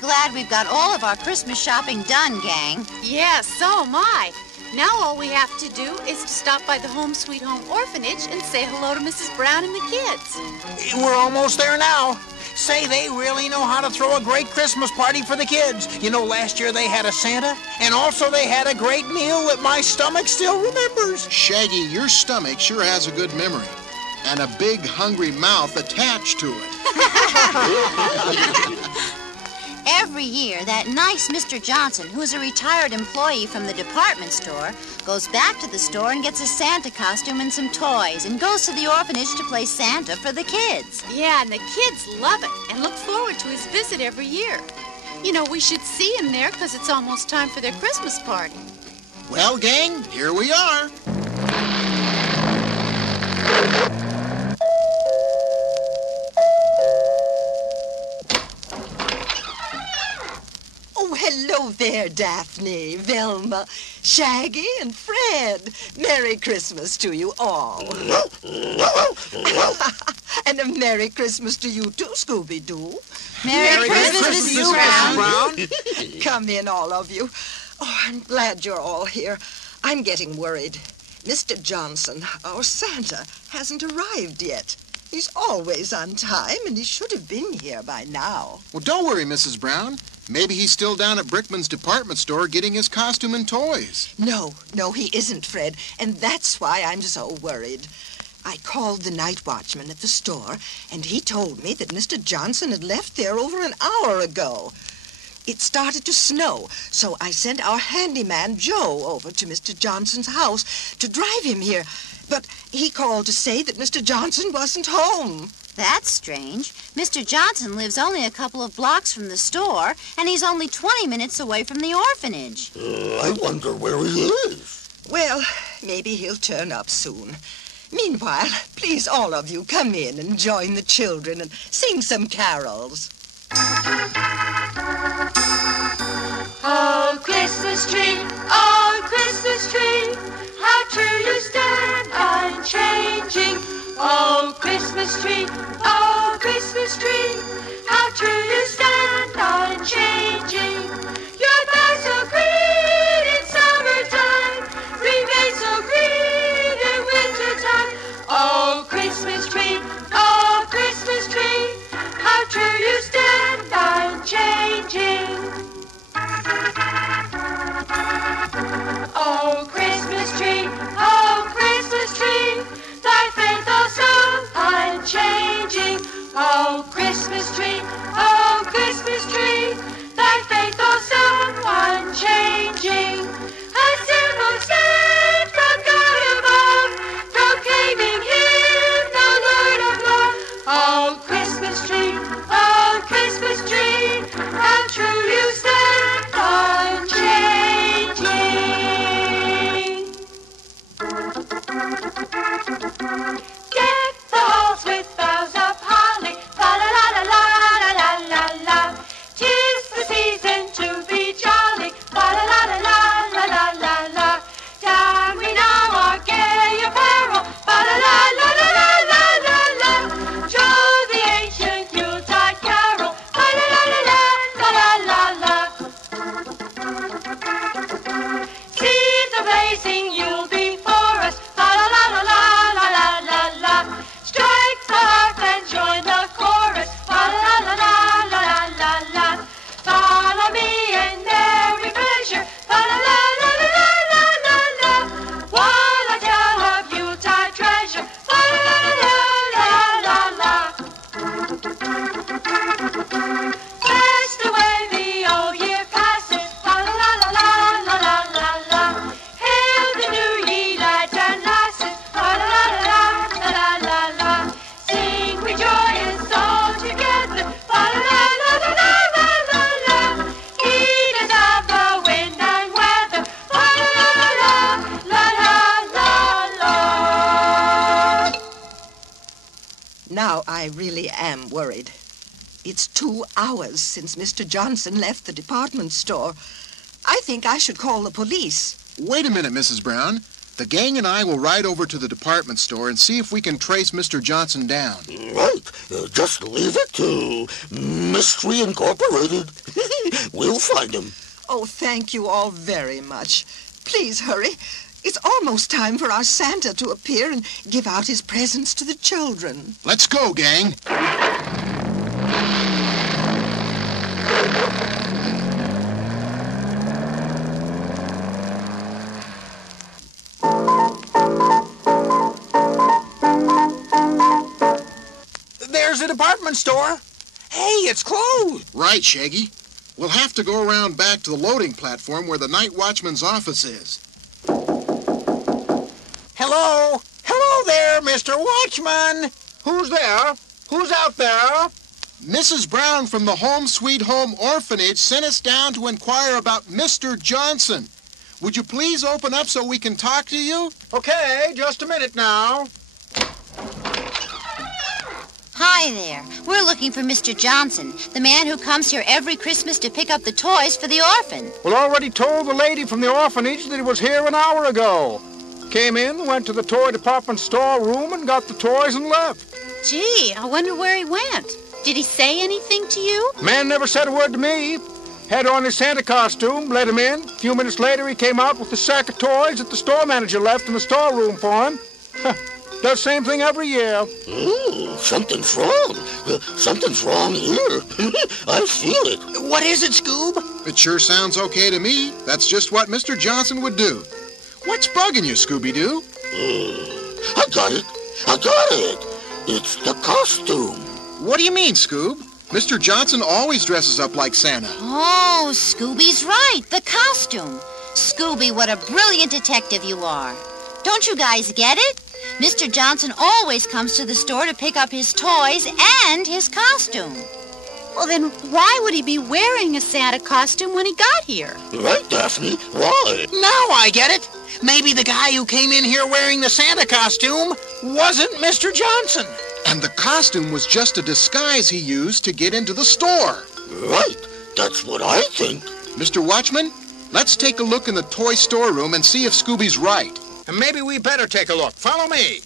glad we've got all of our Christmas shopping done, gang. Yeah, so am I. Now all we have to do is to stop by the Home Sweet Home Orphanage and say hello to Mrs. Brown and the kids. We're almost there now. Say, they really know how to throw a great Christmas party for the kids. You know, last year they had a Santa, and also they had a great meal that my stomach still remembers. Shaggy, your stomach sure has a good memory. And a big, hungry mouth attached to it. Every year, that nice Mr. Johnson, who's a retired employee from the department store, goes back to the store and gets a Santa costume and some toys and goes to the orphanage to play Santa for the kids. Yeah, and the kids love it and look forward to his visit every year. You know, we should see him there because it's almost time for their Christmas party. Well, gang, here we are. Oh, hello there, Daphne, Velma, Shaggy, and Fred. Merry Christmas to you all. And a Merry Christmas to you too, Scooby-Doo. Merry Christmas, Mrs. Brown. Come in, all of you. Oh, I'm glad you're all here. I'm getting worried. Mr. Johnson, our Santa, hasn't arrived yet. He's always on time, and he should have been here by now. Well, don't worry, Mrs. Brown. Maybe he's still down at Brickman's department store getting his costume and toys. No, he isn't, Fred, and that's why I'm so worried. I called the night watchman at the store, and he told me that Mr. Johnson had left there over an hour ago. It started to snow, so I sent our handyman, Joe, over to Mr. Johnson's house to drive him here. But he called to say that Mr. Johnson wasn't home. That's strange. Mr. Johnson lives only a couple of blocks from the store, and he's only 20 minutes away from the orphanage. I wonder where he is. Well, maybe he'll turn up soon. Meanwhile, please all of you come in and join the children and sing some carols. Oh, Christmas tree, how true you stand, unchanging. Oh, Christmas tree, how true you stand, unchanging. Your boughs so green in summertime, remain so green in wintertime. Oh, Christmas tree, how true you stand, unchanging. Oh, Christmas tree, thy faith also unchanging. Oh, Christmas tree, thy faith also unchanging. A symbol sent from God above, proclaiming him the Lord of love. Oh, Christmas tree, how true you stand, unchanging. Deck the halls with boughs of holly, la la la la la la la la. 'Tis the season to be jolly, la la la la la la la la. Down we now our gay apparel, la la la la la la la la. Joe the ancient Yuletide carol, la la la la la la la la. See the blazing Yule before us, la la la la la la la la. Strike the harp and join the chorus, la la la la la la la. Follow me in merry pleasure, la la la la la la la la. While I tell of Yuletide treasure, la la la la la la. Fast away the old year passes, la la la la la la la la. Hail the new ye lads and lasses, la la la la la la la. Sing we joyous all together, la la la la la la la la. Heed us of the wind and weather, la la la la la la la. Now I really am worried. It's 2 hours since Mr. Johnson left the department store. I think I should call the police. Wait a minute, Mrs. Brown. The gang and I will ride over to the department store and see if we can trace Mr. Johnson down. Right. Just leave it to Mystery Incorporated. We'll find him. Oh, thank you all very much. Please hurry. It's almost time for our Santa to appear and give out his presents to the children. Let's go, gang. There's the department store. Hey, it's closed. Right, Shaggy. We'll have to go around back to the loading platform where the night watchman's office is. Hello? Hello there, Mr. Watchman. Who's there? Who's out there? Mrs. Brown from the Home Sweet Home Orphanage sent us down to inquire about Mr. Johnson. Would you please open up so we can talk to you? Okay, just a minute now. Hi there. We're looking for Mr. Johnson, the man who comes here every Christmas to pick up the toys for the orphan. Well, already told the lady from the orphanage that he was here an hour ago. Came in, went to the toy department store room and got the toys and left. Gee, I wonder where he went. Did he say anything to you? Man never said a word to me. Had on his Santa costume, let him in. A few minutes later, he came out with the sack of toys that the store manager left in the storeroom for him. Does the same thing every year. Ooh, something's wrong. Something's wrong here. I feel it. What is it, Scoob? It sure sounds okay to me. That's just what Mr. Johnson would do. What's bugging you, Scooby-Doo? I got it. It's the costume. What do you mean, Scoob? Mr. Johnson always dresses up like Santa. Oh, Scooby's right. The costume. Scooby, what a brilliant detective you are. Don't you guys get it? Mr. Johnson always comes to the store to pick up his toys and his costume. Well, then why would he be wearing a Santa costume when he got here? Right, Daphne? Why? Now I get it. Maybe the guy who came in here wearing the Santa costume wasn't Mr. Johnson. And the costume was just a disguise he used to get into the store. Right. That's what I think. Mr. Watchman, let's take a look in the toy storeroom and see if Scooby's right. And maybe we better take a look. Follow me.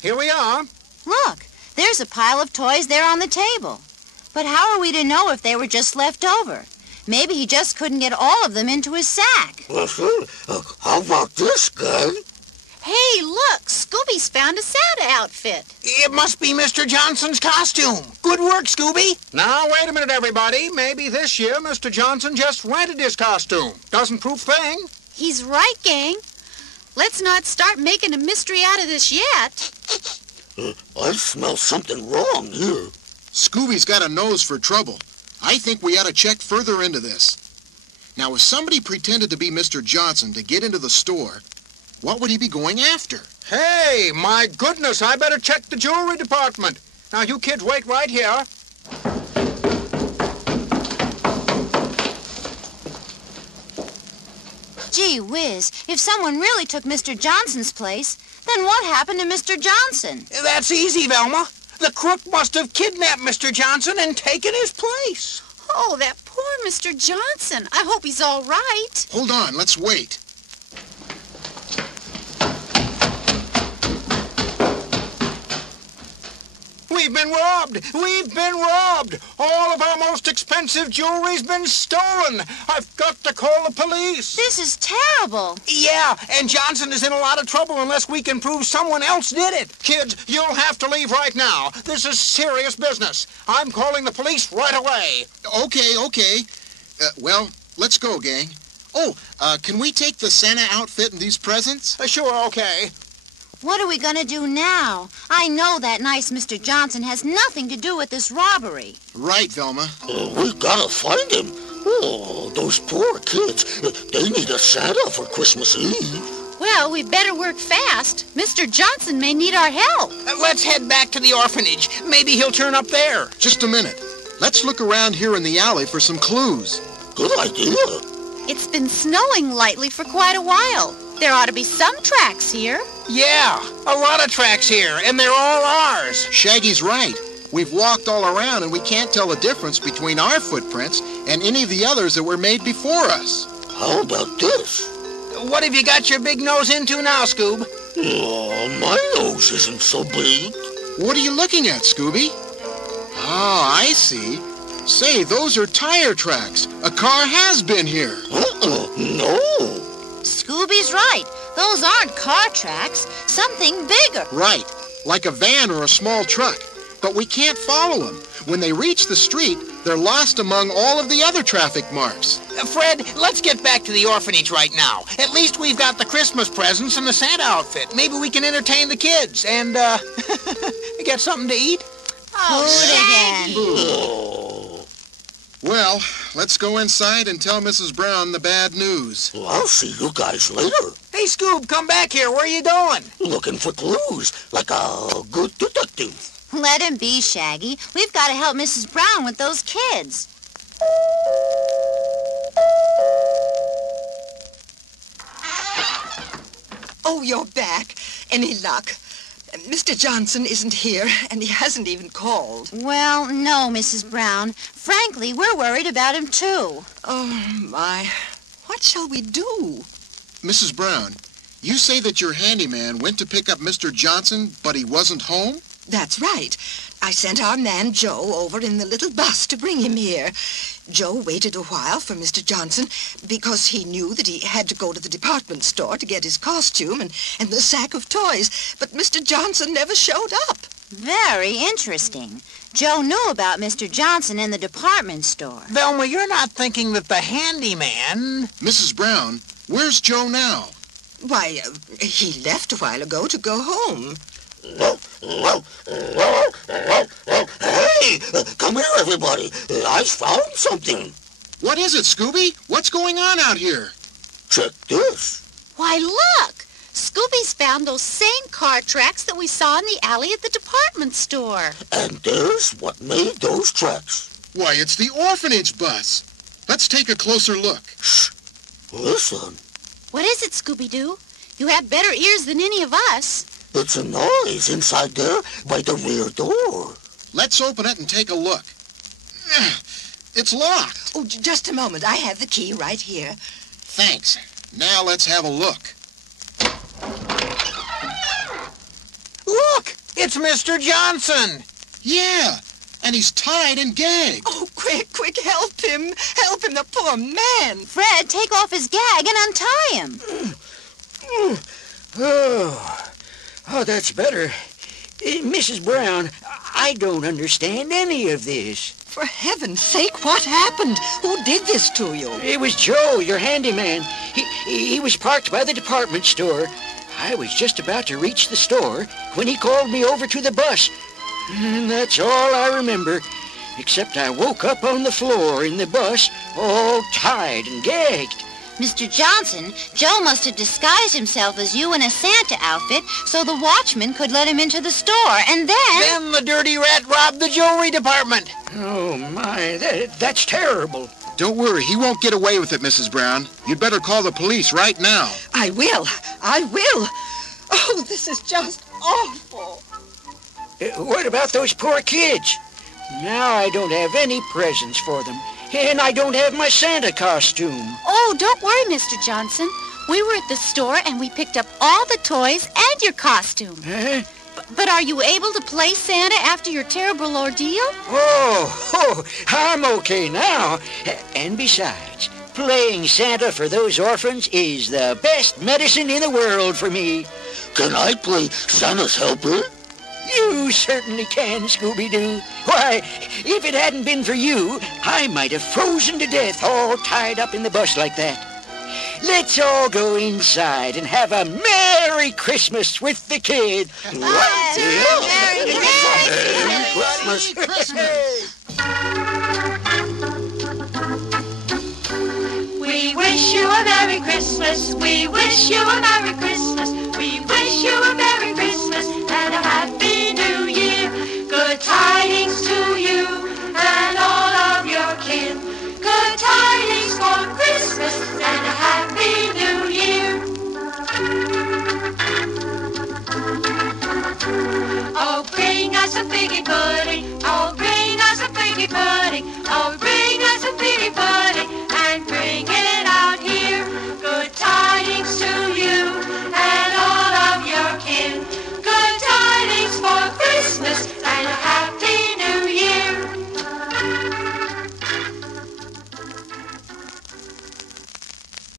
Here we are. Look, there's a pile of toys there on the table. But how are we to know if they were just left over? Maybe he just couldn't get all of them into his sack. How about this, gang? Hey, look, Scooby's found a Santa outfit. It must be Mr. Johnson's costume. Good work, Scooby. Now, wait a minute, everybody. Maybe this year Mr. Johnson just rented his costume. Doesn't prove thing. He's right, gang. Let's not start making a mystery out of this yet. I smell something wrong here. Scooby's got a nose for trouble. I think we ought to check further into this. Now, if somebody pretended to be Mr. Johnson to get into the store, what would he be going after? Hey, my goodness, I better check the jewelry department. Now, you kids wait right here. Gee whiz, if someone really took Mr. Johnson's place, then what happened to Mr. Johnson? That's easy, Velma. The crook must have kidnapped Mr. Johnson and taken his place. Oh, that poor Mr. Johnson. I hope he's all right. Hold on, let's wait. We've been robbed! We've been robbed! All of our most expensive jewelry's been stolen! I've got to call the police! This is terrible. Yeah, and Johnson is in a lot of trouble unless we can prove someone else did it. Kids, you'll have to leave right now. This is serious business. I'm calling the police right away. Okay. Well, let's go, gang. Oh, can we take the Santa outfit and these presents? Sure, okay. What are we going to do now? I know that nice Mr. Johnson has nothing to do with this robbery. Right, Velma. We gotta find him. Oh, those poor kids. They need a Santa for Christmas Eve. Well, we better work fast. Mr. Johnson may need our help. Let's head back to the orphanage. Maybe he'll turn up there. Just a minute. Let's look around here in the alley for some clues. Good idea. It's been snowing lightly for quite a while. There ought to be some tracks here. Yeah, a lot of tracks here, and they're all ours. Shaggy's right. We've walked all around, and we can't tell the difference between our footprints and any of the others that were made before us. How about this? What have you got your big nose into now, Scoob? Oh, my nose isn't so big. What are you looking at, Scooby? Oh, I see. Say, those are tire tracks. A car has been here. No. Scooby's right. Those aren't car tracks. Something bigger. Right, like a van or a small truck. But we can't follow them. When they reach the street, they're lost among all of the other traffic marks. Fred, let's get back to the orphanage right now. At least we've got the Christmas presents and the Santa outfit. Maybe we can entertain the kids and, get something to eat. Oh, again. Oh. Well, let's go inside and tell Mrs. Brown the bad news. Well, I'll see you guys later. Hey, Scoob, come back here. Where are you going? Looking for clues, like a good detective. Let him be, Shaggy. We've got to help Mrs. Brown with those kids. Oh, you're back. Any luck? Mr. Johnson isn't here, and he hasn't even called. Well, no, Mrs. Brown. Frankly, we're worried about him, too. Oh, my. What shall we do? Mrs. Brown, you say that your handyman went to pick up Mr. Johnson, but he wasn't home? That's right. I sent our man Joe over in the little bus to bring him here. Joe waited a while for Mr. Johnson because he knew that he had to go to the department store to get his costume and the sack of toys. But Mr. Johnson never showed up. Very interesting. Joe knew about Mr. Johnson in the department store. Velma, you're not thinking that the handyman... Mrs. Brown, where's Joe now? Why, he left a while ago to go home. Hey, come here, everybody. I found something. What is it, Scooby? What's going on out here? Check this. Why, look! Scooby's found those same car tracks that we saw in the alley at the department store. And there's what made those tracks. Why, it's the orphanage bus. Let's take a closer look. Shh. Listen. What is it, Scooby-Doo? You have better ears than any of us. It's a noise inside there by the rear door. Let's open it and take a look. It's locked. Oh, just a moment. I have the key right here. Thanks. Now let's have a look. Look! It's Mr. Johnson! Yeah, and he's tied and gagged. Oh, quick, help him. Help him, the poor man. Fred, take off his gag and untie him. Oh, that's better. Mrs. Brown, I don't understand any of this. For heaven's sake, what happened? Who did this to you? It was Joe, your handyman. He was parked by the department store. I was just about to reach the store when he called me over to the bus. And that's all I remember, except I woke up on the floor in the bus, all tied and gagged. Mr. Johnson, Joe must have disguised himself as you in a Santa outfit so the watchman could let him into the store, and then... Then the dirty rat robbed the jewelry department. Oh, my, that's terrible. Don't worry, he won't get away with it, Mrs. Brown. You'd better call the police right now. I will. Oh, this is just awful. What about those poor kids? Now I don't have any presents for them. And I don't have my Santa costume. Oh, don't worry, Mr. Johnson. We were at the store and we picked up all the toys and your costume. Huh? But are you able to play Santa after your terrible ordeal? Oh, I'm okay now. And besides, playing Santa for those orphans is the best medicine in the world for me. Can I play Santa's helper? You certainly can, Scooby-Doo. Why, if it hadn't been for you, I might have frozen to death all tied up in the bus like that. Let's all go inside and have a Merry Christmas with the kids. Merry Christmas. We wish you a Merry Christmas. We wish you a Merry Christmas. We wish you a Merry Christmas and a Happy New Year. Good tidings to you and all of your kin. Good tidings for Christmas and a Happy New Year. figgy pudding.